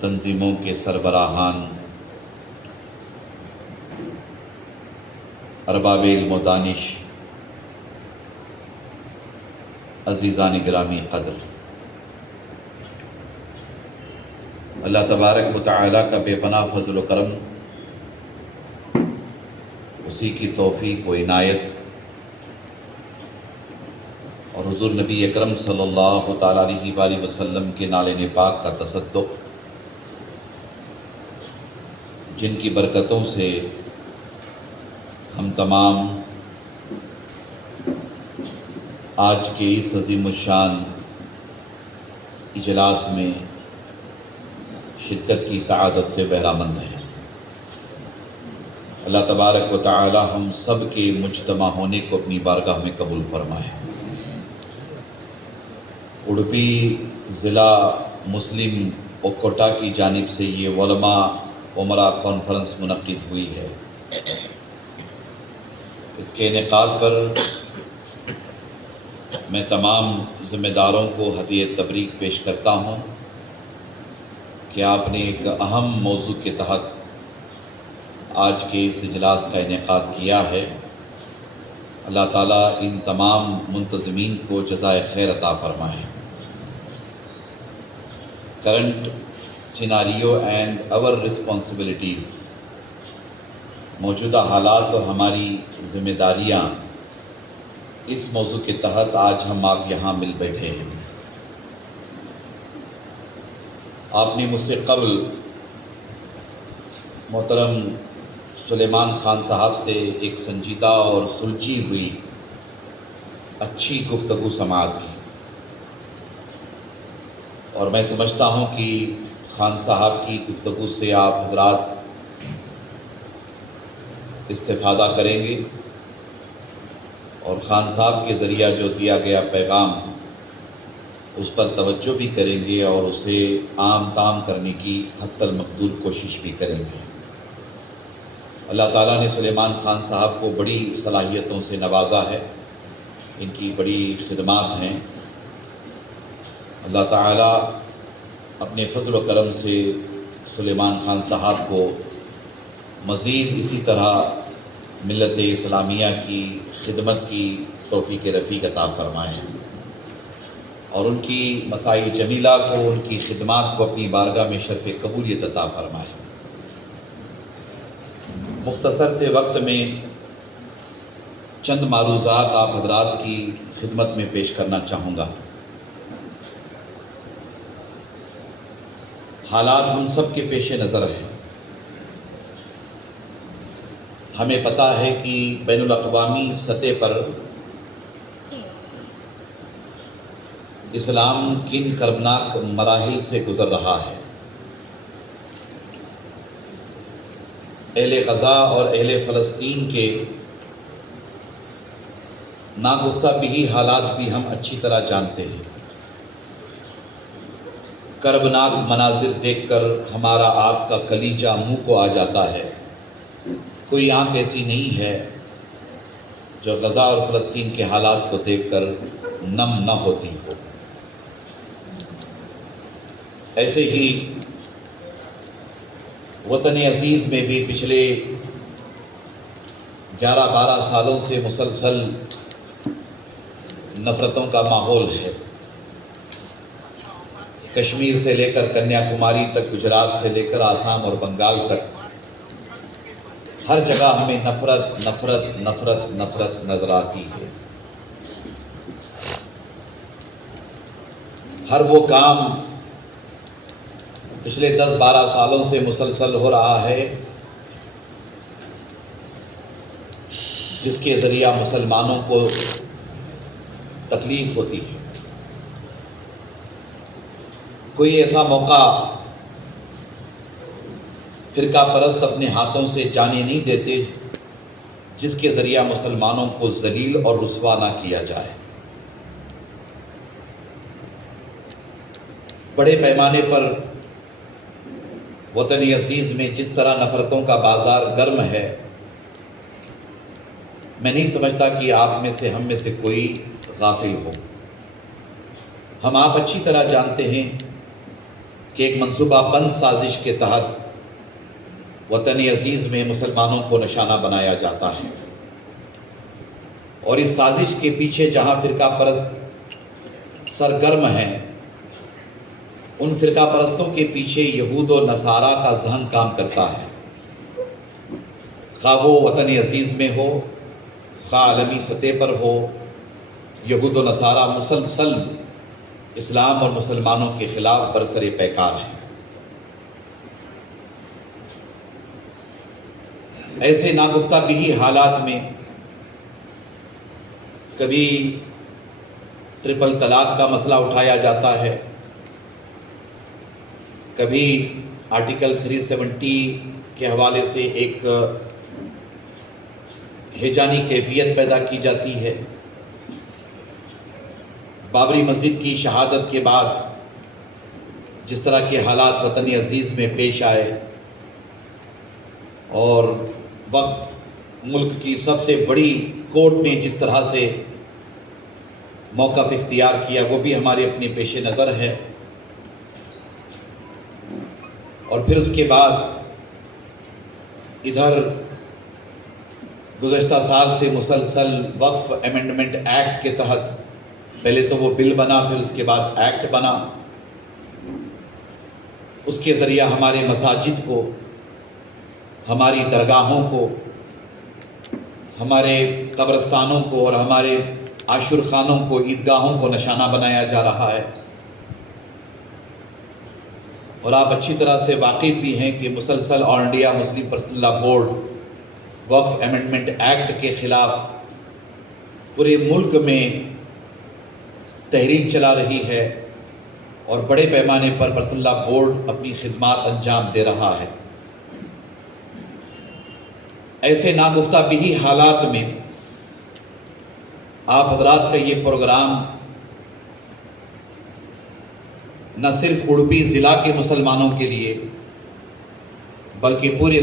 تنظیموں کے سربراہان، ارباب علم و دانش، عزیزان گرامی قدر، اللہ تبارک و تعالیٰ کا بے پناہ فضل و کرم، اسی کی توفیق و عنایت، اور حضور نبی اکرم صلی اللہ تعالیٰ علیہ وآلہ وسلم کے نالین پاک کا تصدق، جن کی برکتوں سے ہم تمام آج کے اس عظیم الشان اجلاس میں شرکت کی سعادت سے بہرہ مند ہیں۔ اللہ تبارک و تعالی ہم سب کے مجتمع ہونے کو اپنی بارگاہ میں قبول فرمائے۔ اڈپی ضلع مسلم اوکوٹا کی جانب سے یہ علماء عمرہ کانفرنس منعقد ہوئی ہے۔ اس کے انعقاد پر میں تمام ذمہ داروں کو ہدیہ تبریک پیش کرتا ہوں کہ آپ نے ایک اہم موضوع کے تحت آج کے اس اجلاس کا انعقاد کیا ہے۔ اللہ تعالیٰ ان تمام منتظمین کو جزائے خیر عطا فرمائے۔ کرنٹ سیناریو اینڈ اور رسپانسبلٹیز، موجودہ حالات اور ہماری ذمہ داریاں، اس موضوع کے تحت آج ہم آپ یہاں مل بیٹھے ہیں۔ آپ نے مجھ سے قبل محترم سلیمان خان صاحب سے ایک سنجیدہ اور سلجھی ہوئی اچھی گفتگو سماعت کی، اور میں سمجھتا ہوں کہ خان صاحب کی گفتگو سے آپ حضرات استفادہ کریں گے، اور خان صاحب کے ذریعہ جو دیا گیا پیغام اس پر توجہ بھی کریں گے، اور اسے عام تام کرنے کی حتی المقدور کوشش بھی کریں گے۔ اللہ تعالیٰ نے سلیمان خان صاحب کو بڑی صلاحیتوں سے نوازا ہے، ان کی بڑی خدمات ہیں۔ اللہ تعالیٰ اپنے فضل و کرم سے سلیمان خان صاحب کو مزید اسی طرح ملت اسلامیہ کی خدمت کی توفیق رفیق عطا فرمائیں، اور ان کی مساعی جمیلہ کو، ان کی خدمات کو اپنی بارگاہ میں شرف قبولیت عطا فرمائیں۔ مختصر سے وقت میں چند معروضات آپ حضرات کی خدمت میں پیش کرنا چاہوں گا۔ حالات ہم سب کے پیش نظر ہیں۔ ہمیں پتہ ہے کہ بین الاقوامی سطح پر اسلام کن کربناک مراحل سے گزر رہا ہے۔ اہل غزہ اور اہل فلسطین کے ناگفتہ بھی حالات بھی ہم اچھی طرح جانتے ہیں۔ کربناک مناظر دیکھ کر ہمارا آپ کا کلیجہ منہ کو آ جاتا ہے۔ کوئی آنکھ ایسی نہیں ہے جو غزہ اور فلسطین کے حالات کو دیکھ کر نم نہ ہوتی ہو۔ ایسے ہی وطن عزیز میں بھی پچھلے 11-12 سالوں سے مسلسل نفرتوں کا ماحول ہے۔ کشمیر سے لے کر کنیا کماری تک، گجرات سے لے کر آسام اور بنگال تک، ہر جگہ ہمیں نفرت نفرت نفرت نفرت نظر آتی ہے۔ ہر وہ کام پچھلے 10-12 سالوں سے مسلسل ہو رہا ہے جس کے ذریعہ مسلمانوں کو تکلیف ہوتی ہے۔ کوئی ایسا موقع فرقہ پرست اپنے ہاتھوں سے جانے نہیں دیتے جس کے ذریعہ مسلمانوں کو ذلیل اور رسوا نہ کیا جائے۔ بڑے پیمانے پر وطن عزیز میں جس طرح نفرتوں کا بازار گرم ہے، میں نہیں سمجھتا کہ آپ میں سے، ہم میں سے کوئی غافل ہو۔ ہم آپ اچھی طرح جانتے ہیں کہ ایک منصوبہ بند سازش کے تحت وطن عزیز میں مسلمانوں کو نشانہ بنایا جاتا ہے، اور اس سازش کے پیچھے جہاں فرقہ پرست سرگرم ہیں، ان فرقہ پرستوں کے پیچھے یہود و نصارہ کا ذہن کام کرتا ہے، خواہ وہ وطن عزیز میں ہو، خواہ عالمی سطح پر ہو۔ یہود و نصارہ مسلسل اسلام اور مسلمانوں کے خلاف برسر پیکار ہیں۔ ایسے ناگفتہ بھی حالات میں کبھی ٹرپل طلاق کا مسئلہ اٹھایا جاتا ہے، کبھی آرٹیکل 370 کے حوالے سے ایک ہیجانی کیفیت پیدا کی جاتی ہے۔ بابری مسجد کی شہادت کے بعد جس طرح کے حالات وطن عزیز میں پیش آئے، اور وقت ملک کی سب سے بڑی کورٹ نے جس طرح سے موقف اختیار کیا، وہ بھی ہمارے اپنے پیش نظر ہے۔ اور پھر اس کے بعد ادھر گزشتہ سال سے مسلسل وقف امینڈمنٹ ایکٹ کے تحت پہلے تو وہ بل بنا، پھر اس کے بعد ایکٹ بنا، اس کے ذریعہ ہمارے مساجد کو، ہماری درگاہوں کو، ہمارے قبرستانوں کو اور ہمارے عاشور خانوں کو، عیدگاہوں کو نشانہ بنایا جا رہا ہے۔ اور آپ اچھی طرح سے واقف بھی ہیں کہ مسلسل all India Muslim personal law board Waqf amendment act کے خلاف پورے ملک میں تحریک چلا رہی ہے، اور بڑے پیمانے پر پرسنل لاء بورڈ اپنی خدمات انجام دے رہا ہے۔ ایسے ناگفتہ بھی حالات میں آپ حضرات کا یہ پروگرام نہ صرف اڈوپی ضلع کے مسلمانوں کے لیے بلکہ پورے